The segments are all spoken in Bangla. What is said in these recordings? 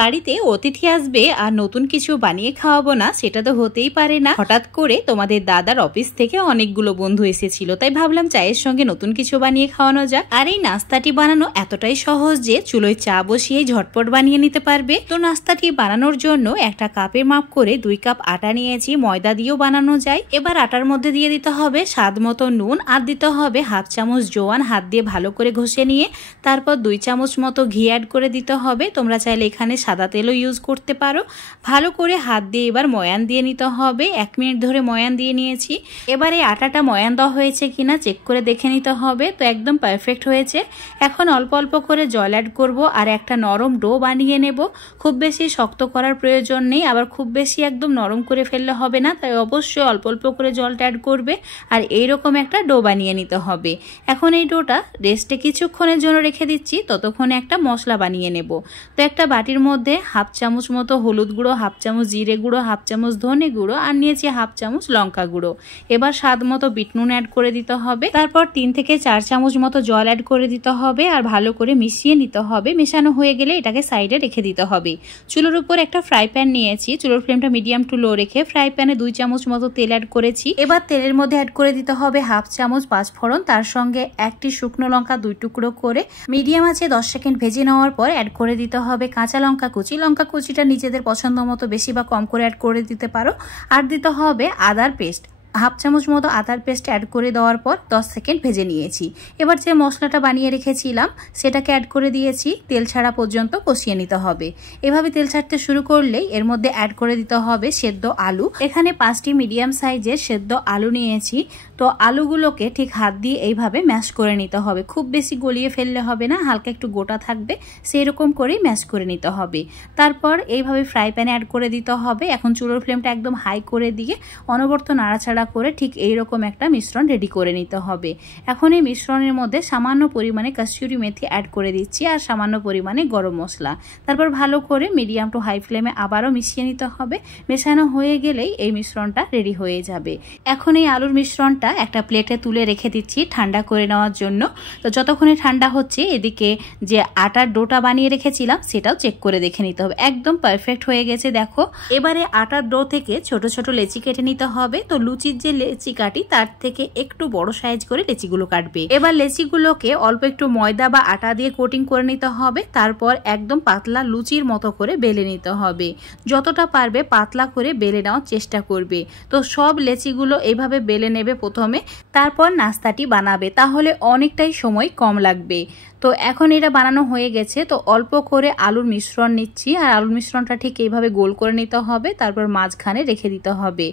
বাড়িতে অতিথি আসবে আর নতুন কিছু বানিয়ে খাওয়াবো না, সেটা তো হতেই পারে না। হঠাৎ করে তোমাদের দাদার অফিস থেকে অনেকগুলো বন্ধু এসেছিল, তাই ভাবলাম চায়ের সঙ্গে নতুন কিছু বানিয়ে খাওয়ানো যাক। আর এই নাস্তাটি বানানো এতটাই সহজ যে চুলোয় চা বসিয়ে ঝটপট বানিয়ে নিতে পারবে। তো নাস্তাটি বানানোর জন্য একটা কাপের মাপ করে 2 কাপ আটা নিয়েছি, ময়দা দিয়েও বানানো যায়। এবার আটার মধ্যে দিয়ে দিতে হবে স্বাদ মতো নুন, আর দিতে হবে 1/2 চামচ জোয়ান, হাত দিয়ে ভালো করে ঘষে নিয়ে তারপর 2 চামচ মতো ঘি অ্যাড করে দিতে হবে। তোমরা চাইলে এখানে সাদা তেলও ইউজ করতে পারো। ভালো করে হাত দিয়ে এবার ময়ান দিয়ে নিতে হবে। 1 মিনিট ধরে ময়ান দিয়ে নিয়েছি। এবার এই আটাটা ময়ান দেওয়া হয়েছে কিনা চেক করে দেখে নিতে হবে। তো একদম পারফেক্ট হয়েছে। এখন অল্প অল্প করে জল অ্যাড করব আর একটা নরম ডো বানিয়ে নেব। খুব বেশি শক্ত করার প্রয়োজন নেই, আবার খুব বেশি একদম নরম করে ফেললে হবে না, তাই অবশ্যই অল্প অল্প করে জলটা অ্যাড করবে আর এইরকম একটা ডো বানিয়ে নিতে হবে। এখন এই ডোটা রেস্টে কিছুক্ষণের জন্য রেখে দিচ্ছি, ততক্ষণে একটা মশলা বানিয়ে নেব। তো একটা বাটির মধ্যে 1/2 চামচ মতো হলুদ গুঁড়ো, 1/2 চামচ জিরে গুঁড়ো, 1/2 চামচ ধনে গুঁড়ো আর নিয়েছি 1/2 চামচ লঙ্কা গুঁড়ো। এবার স্বাদ মতো বিট নুন অ্যাড করে দিতে হবে। তারপর 3 থেকে 4 চামচ মতো জল অ্যাড করে দিতে হবে আর ভালো করে মিশিয়ে নিতে হবে। মেশানো হয়ে গেলে এটাকে সাইডে রেখে দিতে হবে। চুলোর উপর একটা ফ্রাই প্যান নিয়েছি, চুলোর ফ্লেমটা মিডিয়াম টু লো রেখে ফ্রাই প্যানে 2 চামচ মতো তেল অ্যাড করেছি। এবার তেলের মধ্যে অ্যাড করে দিতে হবে 1/2 চামচ 5 ফোড়ন, তার সঙ্গে একটি শুকনো লঙ্কা 2 টুকরো করে মিডিয়াম আছে 10 সেকেন্ড ভেজে নেওয়ার পর অ্যাড করে দিতে হবে কাঁচা লঙ্কা কুচি। লঙ্কা কুচিটা নিজেদের পছন্দ মতো বেশি বা কম করে অ্যাড করে দিতে পারো। আর দিতে হবে আদার পেস্ট, 1/2 চামচ মতো আদার পেস্ট অ্যাড করে দেওয়ার পর 10 সেকেন্ড ভেজে নিয়েছি। এবার যে মশলাটা বানিয়ে রেখেছিলাম সেটাকে অ্যাড করে দিয়েছি। তেল ছাড়া পর্যন্ত কষিয়ে নিতে হবে। এভাবে তেল ছাড়তে শুরু করলেই এর মধ্যে অ্যাড করে দিতে হবে সেদ্ধ আলু। এখানে 5টি মিডিয়াম সাইজের সেদ্ধ আলু নিয়েছি। তো আলুগুলোকে ঠিক হাত দিয়ে এইভাবে ম্যাশ করে নিতে হবে। খুব বেশি গলিয়ে ফেললে হবে না, হালকা একটু গোটা থাকবে, সেই রকম করেই ম্যাশ করে নিতে হবে। তারপর এইভাবে ফ্রাই প্যানে অ্যাড করে দিতে হবে। এখন চুলোর ফ্লেমটা একদম হাই করে দিয়ে অনবরত নাড়াচাড়া করে ঠিক এইরকম একটা মিশ্রণ রেডি করে নিতে হবে। এখন এই মিশ্রণের মধ্যে সামান্য পরিমাণে কসুরি মেথি অ্যাড করে দিচ্ছি আর সামান্য পরিমাণে গরম মশলা। তারপর ভালো করে মিডিয়াম টু হাই ফ্লেমে আবারও মিশিয়ে নিতে হবে। মেশানো হয়ে গেলেই এই মিশ্রণটা রেডি হয়ে যাবে। এখন এই আলুর মিশ্রণটা একটা প্লেটে তুলে রেখে দিচ্ছি ঠান্ডা করে নেওয়ার জন্য। তো যতক্ষণে ঠান্ডা হচ্ছে এদিকে যে আটার ডোটা বানিয়ে রেখেছিলাম সেটাও চেক করে দেখে নিতে হবে। একদম পারফেক্ট হয়ে গেছে দেখো। এবারে আটার ডো থেকে ছোট ছোট লেচি কেটে নিতে হবে। তো লুচির যে লেচি কাটি তার থেকে একটু বড় সাইজ করে লেচিগুলো কাটবে। এবার লেচিগুলোকে অল্প একটু ময়দা বা আটা দিয়ে কোটিং করে নিতে হবে। তারপর একদম পাতলা লুচির মতো করে বেলে নিতে হবে। যতটা পারবে পাতলা করে বেলে নেওয়ার চেষ্টা করবে। তো সব লেচিগুলো এইভাবে বেলে নেবে প্রথমে, তারপর নাস্তাটি বানাবে, তাহলে অনেকটাই সময় কম লাগবে। তো এখন এটা বানানো হয়ে গেছে। তো অল্প করে আলুর মিশ্রণ নিচ্ছি আর আলুর মিশ্রণটা ঠিক এইভাবে গোল করে নিতে হবে। তারপর মাঝখানে রেখে দিতে হবে,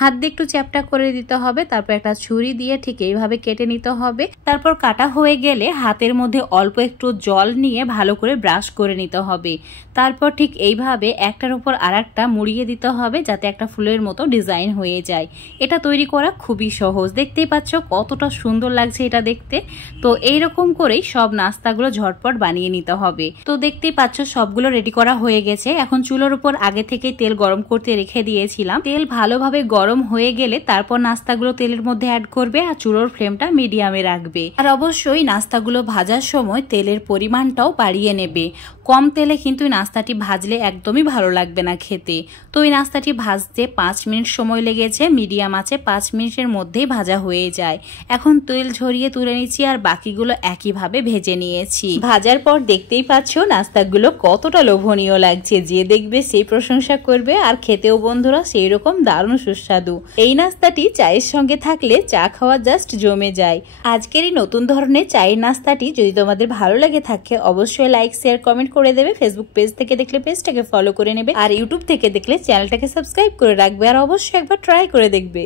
হাত দিয়ে একটু চ্যাপটা করে দিতে হবে। তারপর একটা ছুরি দিয়ে ঠিক এইভাবে কেটে নিতে হবে। তারপর কাটা হয়ে গেলে হাতের মধ্যে অল্প একটু জল নিয়ে ভালো করে ব্রাশ করে নিতে হবে। তারপর ঠিক এইভাবে একটার উপর আরেকটা মুড়িয়ে দিতে হবে যাতে একটা ফুলের মতো ডিজাইন হয়ে যায়। এটা তৈরি করা খুবই সহজ, দেখতেই পাচ্ছ কতটা সুন্দর লাগছে এটা দেখতে। তো এইরকম করেই সব নাস্তাগুলো ঝটপট বানিয়ে নিতে হবে। তো দেখতেই পাচ্ছ সবগুলো রেডি করা হয়ে গেছে। এখন চুলোর উপর আগে থেকে তেল গরম করতে রেখে দিয়েছিলাম। তেল ভালোভাবে গরম হয়ে গেলে তারপর নাস্তাগুলো তেলের মধ্যে অ্যাড করবে আর চুলোর ফ্লেমটা মিডিয়ামে রাখবে। আর অবশ্যই নাস্তাগুলো ভাজার সময় তেলের পরিমাণটাও বাড়িয়ে নেবে। কম তেলে কিন্তু নাস্তাটি ভাজলে একদমই ভালো লাগবে না খেতে। তো এই নাস্তাটি ভাজতে 5 মিনিট সময় লেগেছে। মিডিয়াম আছে 5 মিনিটের মধ্যেই ভাজা হয়ে যায়। এখন তেল ঝরিয়ে তুলে নিচ্ছি আর বাকিগুলো একইভাবে ভেজে নিয়েছি। ভাজার পর দেখতেই পাচ্ছ নাস্তাগুলো কতটা লোভনীয় লাগছে। যে দেখবে সেই প্রশংসা করবে আর খেতেও বন্ধুরা সেই রকম দারুণ সুস্বাদু। এই নাস্তাটি চায়ের সঙ্গে থাকলে চা খাওয়া জাস্ট জমে যায়। আজকের এই নতুন ধরনের চায়ের নাস্তাটি যদি তোমাদের ভালো লাগে থাকে অবশ্যই লাইক শেয়ার কমেন্ট করে দেবে। ফেসবুক পেজ থেকে দেখলে পেজটাকে ফলো করে নেবে আর ইউটিউব থেকে দেখলে চ্যানেলটাকে সাবস্ক্রাইব করে রাখবে আর অবশ্যই একবার ট্রাই করে দেখবে।